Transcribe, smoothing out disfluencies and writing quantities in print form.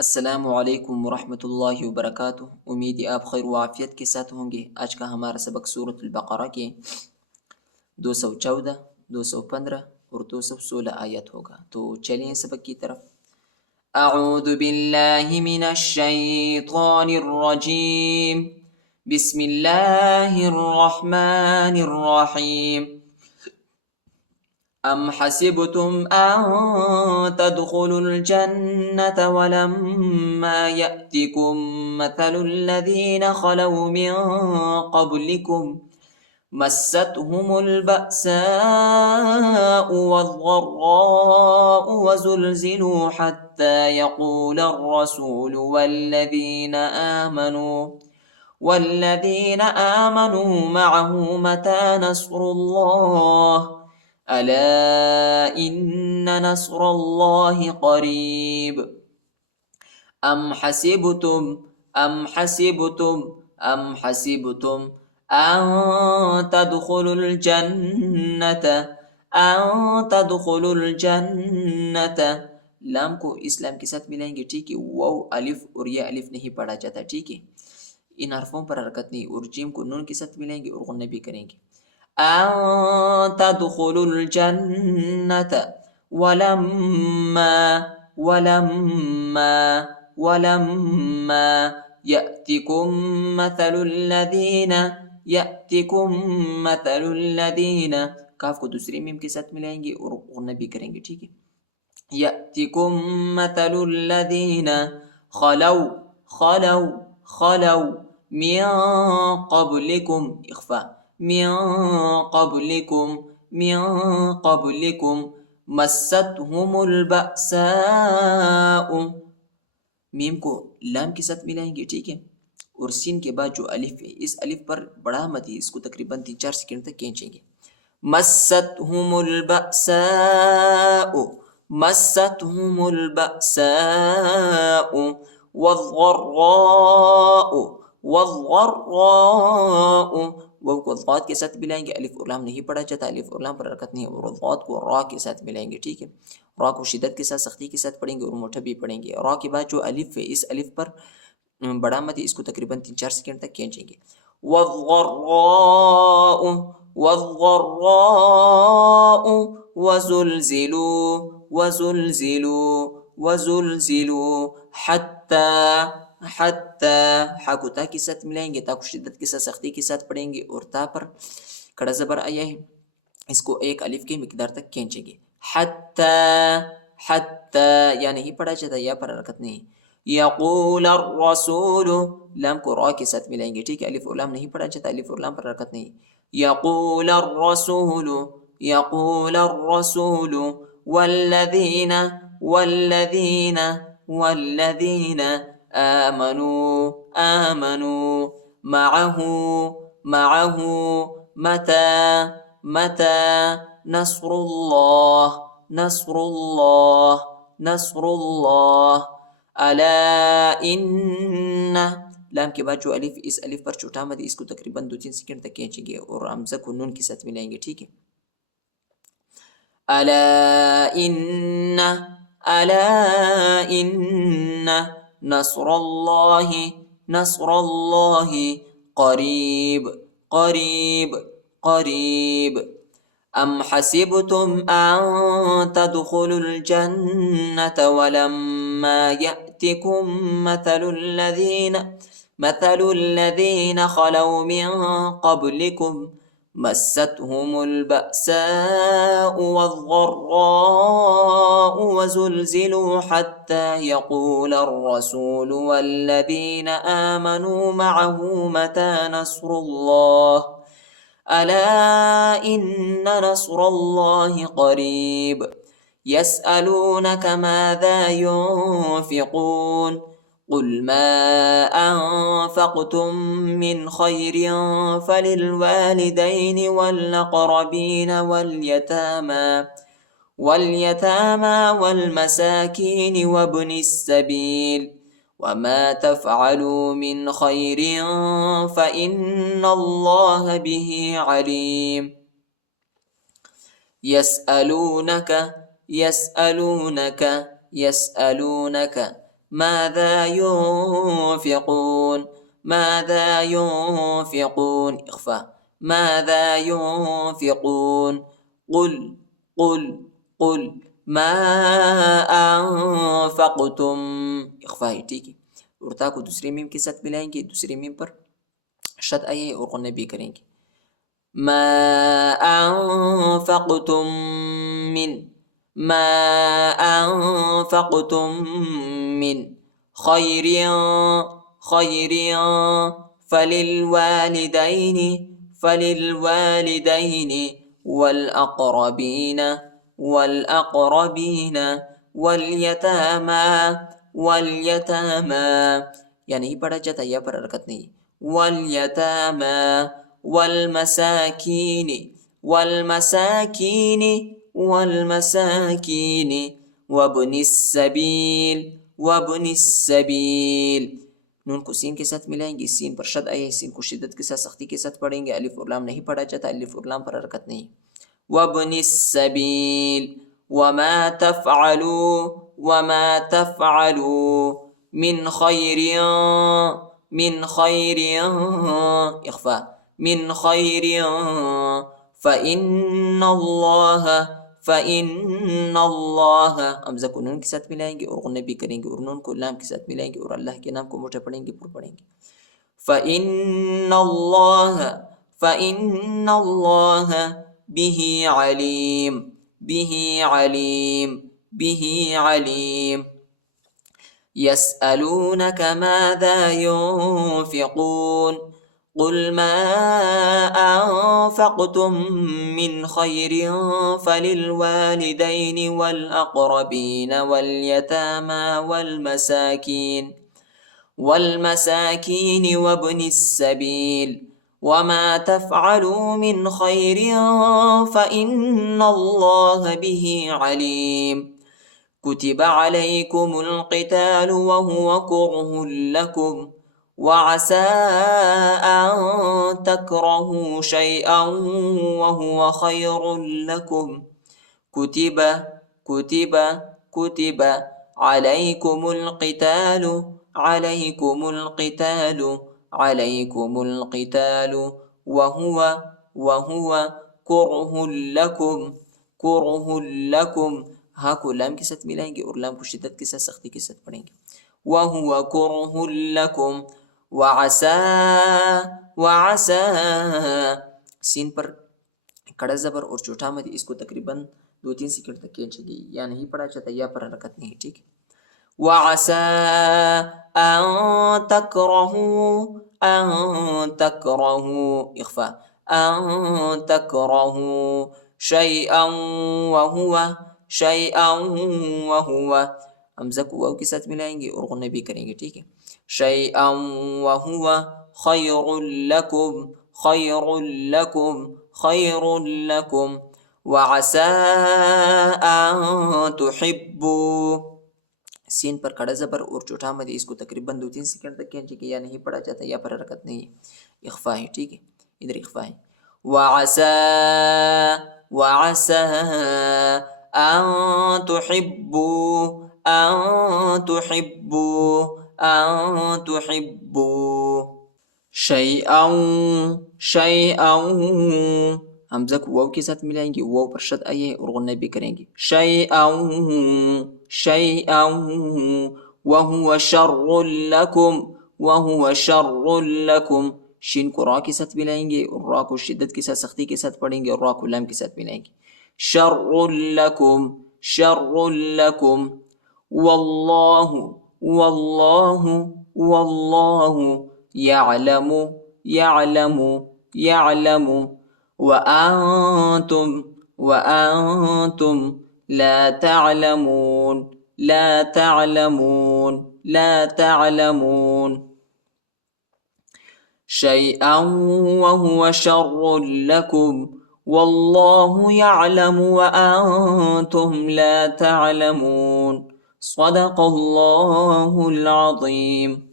السلام علیکم ورحمۃ اللہ وبرکاتہ۔ امید ہے آپ خیر و عافیت کے ساتھ ہوں گے۔ آج کا ہمارا سبق سورۃ البقرہ کے 214، 215 اور 216 آیت ہوگا۔ تو چلیں سبق کی طرف۔ اعوذ باللہ من الشیطان الرجیم، بسم اللہ الرحمن الرحیم۔ أم حسبتم أن تدخلوا الجنة ولما يأتكم مثل الذين خلوا من قبلكم مستهم البأساء والضراء وزلزلوا حتى يقول الرسول والذين آمنوا معه متى نصر الله ألا إن نصر الله قريب۔ أم حسبتم أن تدخلوا الجنة لام کو اس لام کے ساتھ ملائیں گے، ٹھیک ہے۔ واو الف اور یہ الف نہیں پڑھا جاتا، ٹھیک ہے۔ ان حرفوں پر حرکت نہیں، اور جیم کو نون کے ساتھ ملائیں گے اور غنہ بھی کریں گے۔ أن تدخلوا الجنة ولما يأتكم مثل الذين کاف کو دوسری میم کے ساتھ ملائیں گے اور غنہ بھی کریں گے، ٹھیک ہے۔ يأتكم مثل الذين خلوا من قبلكم اخفاء من قبلكم مستهم البأساء، میم کو لام کے ساتھ ملائیں گے، ٹھیک ہے۔ اور سین کے بعد جو الف ہے، اس الف پر بڑا مت ہے، اس کو تقریباً 3-4 سیکنڈ تک کھینچیں گے۔ مستهم البأساء والضراء وہ کو ضاد کے ساتھ ملائیں گے، الف اور لام نہیں پڑھا جاتا، الف اور لام پر حرکت نہیں، اور ضاد کو را کے ساتھ ملائیں گے، ٹھیک ہے۔ را کو شدت کے ساتھ سختی کے ساتھ پڑھیں گے اور موٹا بھی پڑھیں گے۔ را کے بعد جو الف ہے، اس الف پر بڑا مد ہے، اس کو تقریباً 3-4 سیکنڈ تک کھینچیں گے۔ والضراء وزلزلوا حتى حا کو تا کے ساتھ ملائیں گے، تا کو شدت کے ساتھ سختی کے ساتھ پڑھیں گے، اور تا پر کھڑا زبر آیا ہے، اس کو ایک الف کے مقدار تک کھینچیں گے۔ حتی یا نہیں پڑھا جاتا، یا پر حرکت نہیں۔ یقول الرسول لام کو را کے ساتھ ملائیں گے، ٹھیک ہے۔ الف اور لام نہیں پڑھا جاتا، الف اور لام پر حرکت نہیں۔ یقول الرسول والذین آمنوا معه متى نصر الله الا ان لام کے بعد جو الف، اس الف پر چھوٹا مد، اس کو تقریباً 2-3 سیکنڈ تک کھینچیں گے اور حمزہ کو نون کے ساتھ ملائیں گے، ٹھیک ہے۔ الا ان نصر الله قریب۔ ام حسبتم ان تدخلوا الجنة ولما يأتكم مثل الذين خلوا من قبلكم مستهم البأساء والضراء وزلزلوا حتى يقول الرسول والذين آمنوا معه متى نصر الله ألا إن نصر الله قريب يسألونك ماذا ينفقون قل ما أنفقتم من خير فللوالدين والأقربين واليتامى والمساكين وابن السبيل وما تفعلوا من خير فإن الله به عليم۔ يسألونك ماذا ينفقون ماذا ينفقون إخفاء ماذا ينفقون قل قل ما أنفقتم إخفاء ہے ٹھیک ہے. ارتا کو دوسری میم کے ساتھ ملائیں گے, دوسری میم پر شد آئی ہے اور غنہ بھی کریں گے. ما أنفقتم ما أنفقتم من خير فللوالدين والأقربين واليتامى یا نہیں پڑھا جاتا, یا پر حرکت نہیں. والیتامى والمساکین وابن السبیل. نون کو سین کے ساتھ ملائیں گے, سین پر شد آئی ہے, سین کو شدت کے ساتھ سختی کے ساتھ پڑھیں گے. الف اور لام نہیں پڑھا جاتا, الف اور لام پر حرکت نہیں. وابن السبیل وما تفعلوا من خیر اخفاء من خیر فإن اللہ حمزہ کو نون کے ساتھ ملائیں گے اور غنہ بھی کریں گے, اور نون کو لام کے ساتھ ملائیں گے اور اللہ کے نام کو موٹا پڑھیں گے, پر پڑھیں گے. فإن اللہ به علیم. يسألونك ماذا ينفقون قل ما أنفقتم من خير فللوالدين والأقربين واليتامى والمساكين وابن السبيل وما تفعلوا من خير فإن الله به عليم. كتب عليكم القتال وهو كره لكم وعسى أن تكرهوا شيئا وهو خير لكم. كتب عليكم القتال وهو كره لكم. ہاں کو لام کے ساتھ ملائیں گے اور لام کو شدت کے ساتھ سختی کے ساتھ پڑھیں گے. وَهُوَ كُرْهٌ لَكُمْ وَعَسَى سین پر کڑا زبر اور چوٹا مدی, اس کو تقریباً 2-3 سیکنڈ تک کھینچے گی, یا نہیں پڑھا جاتا, یا پر حرکت نہیں, ٹھیک ہے. وَعَسَى أَن تَكْرَهُوا اخفاء أَن تَكْرَهُوا شَيْئًا وَهُوَ حمزہ کو واو کے ساتھ ملائیں گے اور غنہ بھی کریں گے, ٹھیک ہے. شَيْئًا وَهُوَ خَيْرٌ لَكُمْ وَعَسَىٰ أَن تُحِبُّوا سین پر کڑا زبر اور چوٹا مدی, اس کو تقریباً 2-3 سیکنڈ تک کھینچے گے, یا نہیں پڑھا جاتا, یا پر حرکت نہیں ہے, اخفاء ہے, ٹھیک ہے. ادھر اخفاء ہے. وَعَسَىٰ أن تحبوا شيئا حمزہ کو واو کے ساتھ ملائیں گے, واو پر شد آئی ہے اور غنہ بھی کریں گے. شيئا وهو شر لكم شین کو را کے ساتھ ملائیں گے اور را کو شدت کے ساتھ سختی کے ساتھ پڑھیں گے, اور را کو لام کے ساتھ ملائیں گے. شر لكم والله يعلم وأنتم لا تعلمون. شيئا وهو شر لكم والله يعلم وأنتم لا تعلمون. صدق الله العظيم.